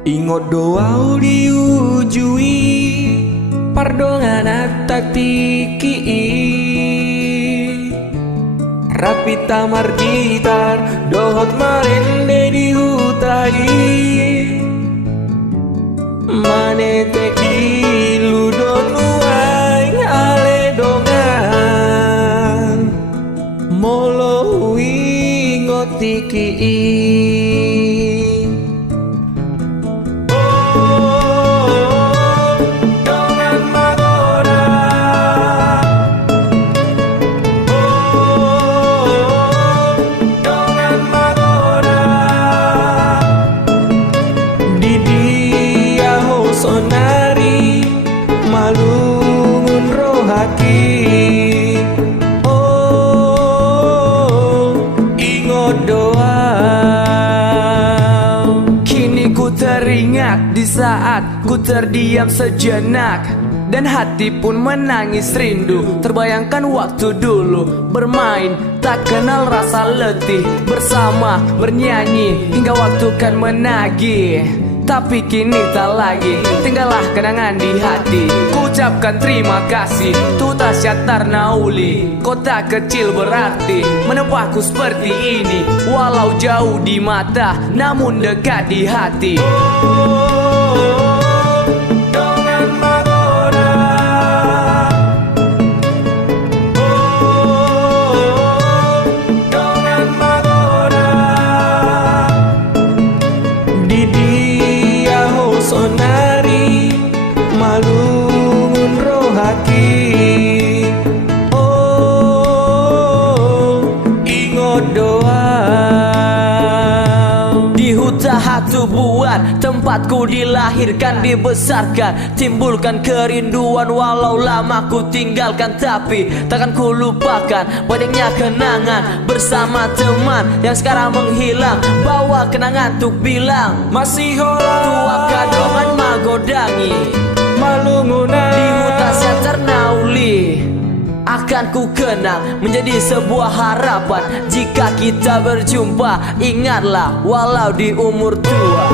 Ingot doa diujui pardongan atak tiki rapi tamar gitar dohot marende dihutai manete kilu donuang ale dongan molo ingot tiki sonari malungun rohaki ingot doa. Kini ku teringat di saat ku terdiam sejenak dan hati pun menangis rindu. Terbayangkan waktu dulu bermain tak kenal rasa letih, bersama bernyanyi hingga waktu kan menagih. Tapi kini tak lagi, tinggallah kenangan di hati. Ku ucapkan terima kasih, tuta syatar nauli. Kota kecil berarti menempahku seperti ini. Walau jauh di mata, namun dekat di hati. Sonari malungun rohaki ingot doa. Di huta hatu buat tempatku dilahirkan, dibesarkan, timbulkan kerinduan. Walau lama ku tinggalkan, tapi takkan ku lupakan banyaknya kenangan bersama teman yang sekarang menghilang. Bawa kenangan untuk bilang masih hola tua kadongan magodangi malungunan di huta syatar nauli. Akan ku kenang menjadi sebuah harapan. Jika kita berjumpa, ingatlah walau di umur tua.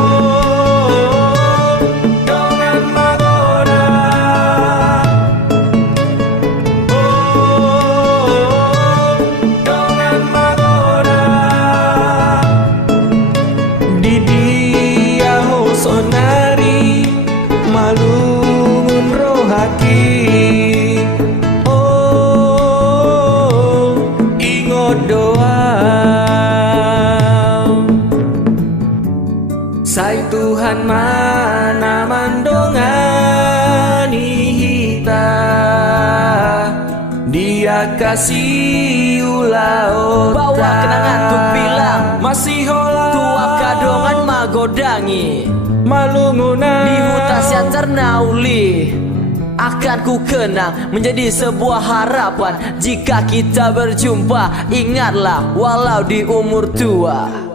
Sonari malungun rohaki ingot doa. Sai Tuhan mana mandongani hita, Dia kasih ulau. Bawa kenangan untuk bilang masih hola tua kadongan magodangi malungunan di huta syatar nauli. Akan ku kenang menjadi sebuah harapan. Jika kita berjumpa, ingatlah walau di umur tua.